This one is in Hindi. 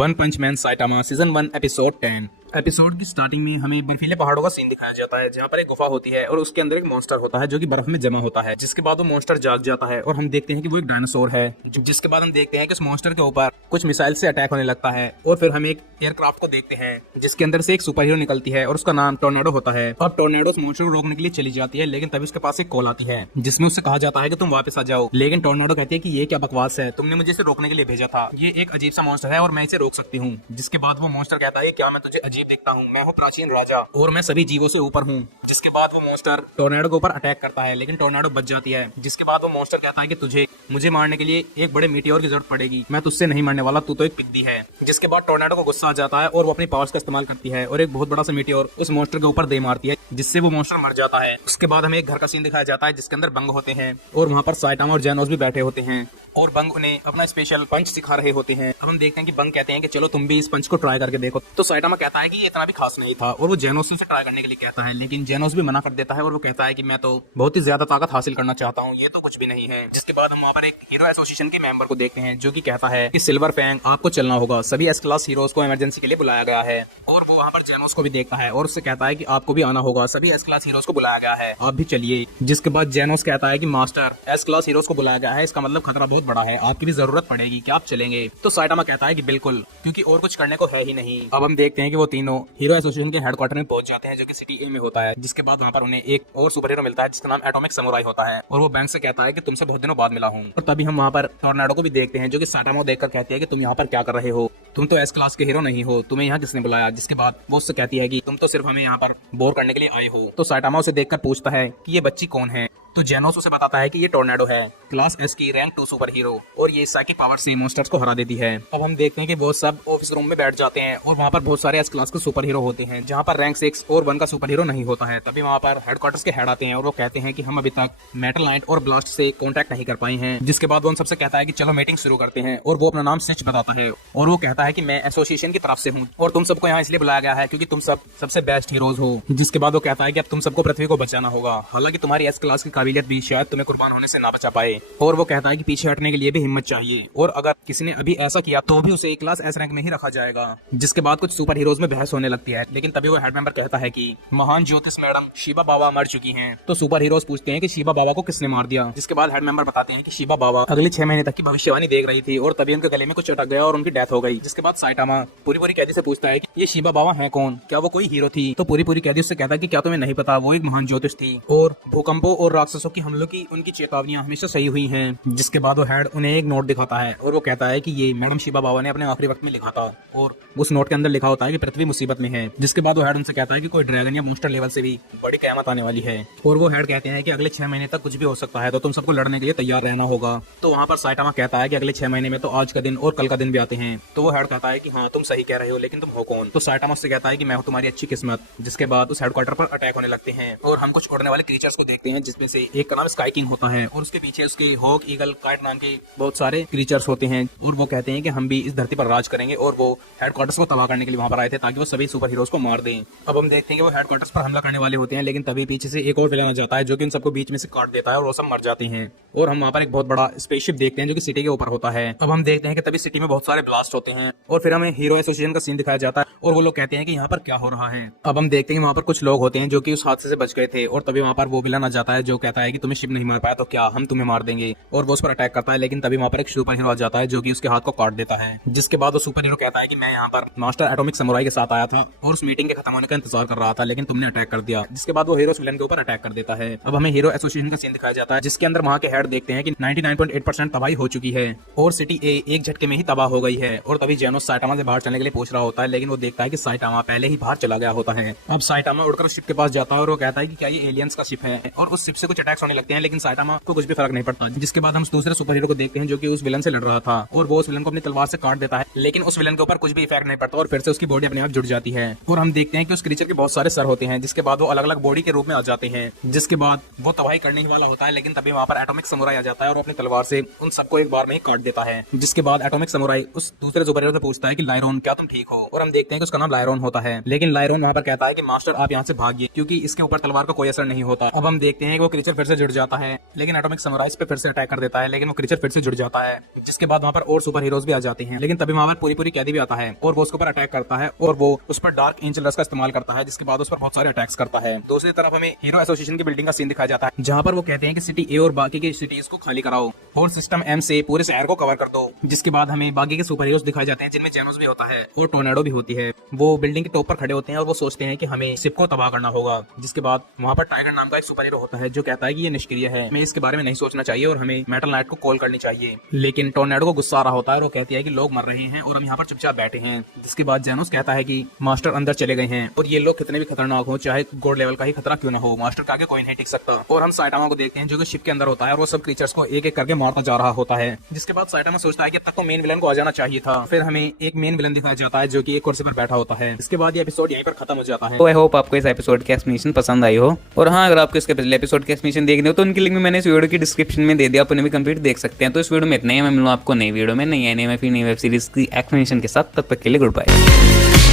One punch man Saitama season 1 episode 10। Episode की स्टार्टिंग में हमें बर्फीले पहाड़ों का सीन दिखाया जाता है जहाँ पर एक गुफा होती है और उसके अंदर एक मॉन्स्टर होता है जो कि बर्फ में जमा होता है। जिसके बाद वो मॉन्स्टर जाग जाता है और हम देखते हैं कि वो एक डायनासोर है। जिसके बाद हम देखते हैं कि उस मॉन्स्टर के ऊपर कुछ मिसाइल से अटैक होने लगता है और फिर हम एक एयरक्राफ्ट को देखते हैं जिसके अंदर से एक सुपर हीरो निकलती है और उसका नाम टोर्नेडो होता है। अब टोर्नेडो उस मॉन्स्टर को रोकने के लिए चली जाती है, लेकिन तभी उसके पास एक कॉल आती है जिसमें उससे कहा जाता है कि तुम वापस आ जाओ। लेकिन टोर्नेडो कहती है कि ये क्या बकवास है, तुमने मुझे इसे रोकने के लिए भेजा था, ये एक अजीब सा मॉन्स्टर है और मैं इसे रोक सकती हूँ। जिसके बाद वो मॉन्स्टर कहता है क्या मैं तुझे अजीब दिखता हूँ, मैं हूँ प्राचीन राजा और मैं सभी जीवों से ऊपर हूँ। जिसके बाद वो मॉन्स्टर टोर्नेडो के ऊपर अटैक करता है, लेकिन टोर्नेडो बच जाती है। जिसके बाद वो मॉन्स्टर कहता है कि तुझे मुझे मारने के लिए एक बड़े मीटियोर की जरूरत पड़ेगी, मैं तुझसे नहीं मरने वाला, तू तो एक पिग्गी है। जिसके बाद टोर्नेडो को गुस्सा आ जाता है और वो अपनी पावर्स का इस्तेमाल करती है और एक बहुत बड़ा सा मीटियोर उस मॉन्स्टर के ऊपर दे मारती है जिससे वो मॉन्स्टर मर जाता है। उसके बाद हमें एक घर का सीन दिखाया जाता है जिसके अंदर बंग होते हैं और वहाँ पर साइटामा और जेनोस भी बैठे होते हैं और बंग उन्हें अपना स्पेशल पंच सिखा रहे होते हैं। अब हम देखते हैं कि बंग कहते हैं कि चलो तुम भी इस पंच को ट्राई करके देखो। तो साइटामा कहता है कि ये इतना भी खास नहीं था और वो जेनोस से ट्राई करने के लिए कहता है, लेकिन जेनोस भी मना कर देता है और वो कहता है कि मैं तो बहुत ही ज्यादा ताकत हासिल करना चाहता हूँ, ये तो कुछ भी नहीं है। जिसके बाद हम वहाँ पर एक हीरो एसोसिएशन के मेंबर को देखते हैं जो कि कहता है कि सिल्वर फैंग आपको चलना होगा, सभी एस क्लास हीरोज को इमरजेंसी के लिए बुलाया गया है। और वो वहाँ पर जेनोस को भी देखता है और उससे कहता है कि आपको भी आना होगा, सभी एस क्लास हीरोज को बुलाया गया है, आप भी चलिए। जिसके बाद जेनोस कहता है कि मास्टर एस क्लास हीरोज को बुलाया गया है, इसका मतलब खतरा बहुत बड़ा है, आपकी भी जरूरत पड़ेगी, क्या आप चलेंगे? तो साइटामा कहता है कि बिल्कुल, क्योंकि और कुछ करने को है ही नहीं। अब हम देखते हैं कि वो तीनों हीरो एसोसिएशन के हेडक्वार्टर में पहुंच जाते हैं जो कि सिटी ए में होता है। जिसके बाद वहाँ पर उन्हें एक और सुपर हीरो मिलता है जिसका नाम एटॉमिक समुराई होता है और वो बैंक से कहता है कि तुमसे बहुत दिनों बाद मिला हूँ। और तभी हम वहाँ पर टोर्नेडो को भी देखते हैं जो कि साइटामा देखकर कहती है कि तुम यहाँ पर क्या कर रहे हो, तुम तो एस क्लास के हीरो नहीं हो, तुम्हें यहाँ किसने बुलाया? जिसके बाद वो उससे कहती है कि तुम तो सिर्फ हमें यहाँ पर बोर करने के लिए आए हो। तो साइटामा उसे देखकर पूछता है कि ये बच्ची कौन है? तो जेनोस उसे बताता है कि ये टोर्नेडो है, क्लास एस की रैंक 2 सुपर हीरो और ये साइकिक पावर से मॉन्स्टर्स को हरा देती है। अब हम देखते हैं कि वो सब ऑफिस रूम में बैठ जाते हैं और वहाँ पर बहुत सारे एस क्लास के सुपर हीरो होते हैं जहाँ पर रैंक 6 और 1 का सुपर हीरो नहीं होता है। तभी वहाँ पर हेडक्वार्टर्स के हेड आते हैं और वो कहते हैं कि हम अभी तक मेटल नाइट और ब्लास्ट से कॉन्टेक्ट नहीं कर पाए हैं। जिसके बाद वो उन सबसे कहता है कि चलो मीटिंग शुरू करते हैं और वो अपना नाम सच बताता है और वो कहता है कि मैं एसोसिएशन की तरफ से हूँ और तुम सबको यहाँ इसलिए बुलाया गया है क्योंकि तुम सब सबसे बेस्ट हीरोज हो। जिसके बाद वो कहता है कि अब तुम सबको पृथ्वी को बचाना होगा, हालांकि तुम्हारी एस क्लास की काबिलियत भी शायद तुम्हें कुर्बान होने से ना बचा पाए। और वो कहता है कि पीछे हटने के लिए भी हिम्मत चाहिए और अगर किसी ने अभी ऐसा किया तो भी उसे क्लास एस रैंक में ही रखा जाएगा। जिसके बाद कुछ सुपर हीरोज में बहस होने लगती है, लेकिन तभी वो हेड मेंबर कहता है कि महान ज्योतिष मैडम शिबा बाबा मर चुकी हैं। तो सुपर हीरोज पूछते हैं कि शिबा बाबा को किसने मार दिया? जिसके बाद हेड मेंबर बताते हैं कि शिबा बाबा अगले 6 महीने तक की भविष्यवाणी देख रही थी और तभी उनके गले में कुछ अटक गया और उनकी डेथ हो गई। जिसके बाद साइटामा पूरी कैदी से पूछता है कि ये शिबा बाबा है कौन, क्या वो कोई हीरो थी? तो पूरी कैदी उससे कहता है कि क्या तुम्हें नहीं पता, वो एक महान ज्योतिष थी और भूकंपों और राक्षसों की हमलों की उनकी चेतावनियां हमेशा सही हुई हैं। जिसके बाद वो हेड उन्हें एक नोट दिखाता है और वो कहता है कि ये मैडम शिबा बाबा ने अपने आखिरी वक्त में लिखा था और उस नोट के अंदर लिखा होता है कि पृथ्वी मुसीबत में है। जिसके बाद वो हेड उनसे कहता है कि कोई ड्रैगन या मॉन्स्टर लेवल से भी बड़ी क़यामत आने वाली है और वो हेड कहते हैं कि अगले 6 महीने तक कुछ भी हो सकता है, तो तुम सबको लड़ने के लिए तैयार रहना होगा। तो वहाँ पर साइटामा कहता है कि अगले 6 महीने में तो आज का दिन और कल का दिन भी आते हैं। तो वो हेड कहता है कि हाँ तुम सही कह रहे हो, लेकिन तुम हो कौन? तो साइटामा से कहता है कि मैं हूँ तुम्हारी अच्छी किस्मत। जिसके बाद उस हेडक्वार्टर पर अटैक होने लगते हैं और हम कुछ उड़ने वाले क्रीचर्स को देखते हैं जिसमें से एक का नाम स्काई किंग होता है और उसके पीछे उसके हॉक, ईगल, काइट नाम के बहुत सारे क्रीचर्स होते हैं और वो कहते हैं कि हम भी इस धरती पर राज करेंगे और वो हेडक्वार्टर्स को तबाह करने के लिए वहाँ पर आए थे ताकि वो सभी सुपर हीरोज को मार दें। अब हम देखते हैं कि वो हेडक्वार्टर्स पर हमला करने वाले होते हैं, लेकिन तभी पीछे से एक और विलन आ जाता है जो कि उन सबको बीच में से काट देता है और वो सब मर जाते हैं। और हम वहाँ पर एक बहुत बड़ा स्पेसशिप देखते हैं जो कि सिटी के ऊपर होता है। अब हम देखते हैं कि तभी सिटी में बहुत सारे ब्लास्ट होते हैं और फिर हमें हीरो एसोसिएशन का सीन दिखाया जाता है और वो लोग कहते हैं कि यहाँ पर क्या हो रहा है। अब हम देखते हैं कि वहाँ पर कुछ लोग होते हैं जो कि उस हादसे से बच गए थे और तभी वहाँ पर वो विलन आ जाता है जो कहता है कि तुम्हें शिप नहीं मार पाया तो क्या हम तुम्हें मार देंगे और वो उस पर अटैक करता है। लेकिन तभी वहाँ पर एक सुपर हीरो आ जाता है जो कि उसके हाथ को काट देता है। जिसके बाद वो सुपर हीरो कहता है कि मैं यहाँ पर मास्टर एटॉमिक समुराई के साथ आया था और उस मीटिंग के खत्म होने का इंतजार कर रहा था, लेकिन तुमने अटैक कर दिया। जिसके बाद वो हीरो विलन के ऊपर अटैक कर देता है। अब हमें हीरो एसोसिएशन का सीन दिखाया जाता है जिसके अंदर वहाँ के हेड देखते हैं कि 99.8% तबाही हो चुकी है और सिटी ए एक झटके में ही तबाह हो गई है। और तभी जेनोस साइटामा से बाहर चलने के लिए पूछ रहा होता है, लेकिन वो देखता है कि साइटामा पहले ही बाहर चला गया होता है। अब साइटामा उड़कर शिप के पास जाता है और वो कहता है कि क्या ये एलियंस का शिप है और उस शिप से कुछ अटैक्स होने लगते हैं, लेकिन साइटामा को कुछ भी फर्क नहीं पड़ता। जिसके बाद हम दूसरे सुपर हीरो को देखते हैं जो कि उस विलन से लड़ रहा था और वो उस विलन को अपनी तलवार से काट देता है, लेकिन उस विलन के ऊपर कुछ भी इफेक्ट नहीं पड़ता और फिर से उसकी बॉडी अपने आप जुड़ जाती है। और हम देखते हैं कि उस क्रीचर के बहुत सारे सर होते हैं जिसके बाद वो अलग अलग बॉडी के रूप में आ जाते हैं। जिसके बाद वो तबाही करने ही वाला होता है, लेकिन तभी वहाँ पर एटॉमिक समुराई आ जाता है और अपनी तलवार से उन सबको एक बार में ही काट देता है। जिसके बाद एटॉमिक समुराई उस दूसरे सुपर हीरो से पूछता है कि लायरोन क्या तुम ठीक हो? और हम देखते हैं कि उसका नाम लायरोन होता है, लेकिन लायरोन वहाँ पर कहता है कि मास्टर आप यहाँ से भागिए क्योंकि इसके ऊपर तलवार का कोई असर नहीं होता। अब हम देखते हैं कि वो क्रीचर क्रीचर फिर से जुड़ जाता है, लेकिन एटॉमिक समुराइज पे फिर से अटैक कर देता है, लेकिन वो क्रीचर फिर से जुड़ जाता है। जिसके बाद वहाँ पर और सुपर हीरोज भी आ जाते हैं, लेकिन तभी वहाँ पर पूरी कैदी भी आता है और वो उसके ऊपर अटैक करता है और वो उस पर डार्क एंजल रस का इस्तेमाल करता है, जिसके बाद उस पर बहुत सारे अटैक्स करता है। दूसरी तरफ हमें हीरो एसोसिएशन की बिल्डिंग का सीन दिखाया जाता है, जहाँ पर वो कहते हैं कि सिटी ए और बाकी की सिटीज को खाली कराओ और सिस्टम एम से पूरे शहर को कवर कर दो। जिसके बाद हमें बाकी के सुपर हीरोज दिखाए जाते हैं, जिनमें जेनोस भी होता है और टोर्नेडो भी होती है। वो बिल्डिंग के टॉप पर खड़े होते हैं और वो सोचते हैं कि हमें शिप को तबाह करना होगा। जिसके बाद वहाँ पर टाइगर नाम का एक सुपर हीरो होता है, जो कहता है कि ये निष्क्रिय है, हमें इसके बारे में नहीं सोचना चाहिए और हमें मेटल नाइट को कॉल करनी चाहिए। लेकिन टोर्नेडो को गुस्सा आ रहा होता है और वो कहती है कि लोग मर रहे हैं और हम यहाँ पर चुपचाप बैठे हैं। जिसके बाद जेनोस कहता है कि मास्टर अंदर चले गए हैं और ये लोग कितने भी खतरनाक हो, चाहे गॉड लेवल का ही खतरा क्यों ना हो, मास्टर के आगे कोई नहीं टिक सकता। और हम साइटामा को देखते हैं जो कि शिप के अंदर होता है और वो सब क्रीचर्स को एक एक करके मारता जा रहा होता है। जिसके बाद साइटामा सोचता है कि अब तक तो मेन विलन को आ जाना चाहिए था। फिर हमें एक मेन विलन दिखाया जाता है जो कि एक कुर्सी पर बैठा होता है। इसके बाद ये एपिसोड यहीं पर खत्म हो जाता है। तो आई होप आपको इस एपिसोड की एक्सप्लेनेशन पसंद आई हो, और हाँ, अगर आपको इसके पिछले एपिसोड की एक्सप्लेनेशन देखनी हो तो उनकी लिंक भी मैंने इस वीडियो की डिस्क्रिप्शन में दे दिया, आप उन्हें भी कंप्लीट देख सकते हैं। तो इस वीडियो में इतना ही, मैं मिलूँ आपको नई वीडियो में नई वेब सीरीज की एक्सप्लेनेशन के साथ। तब तक के लिए गुड बाय।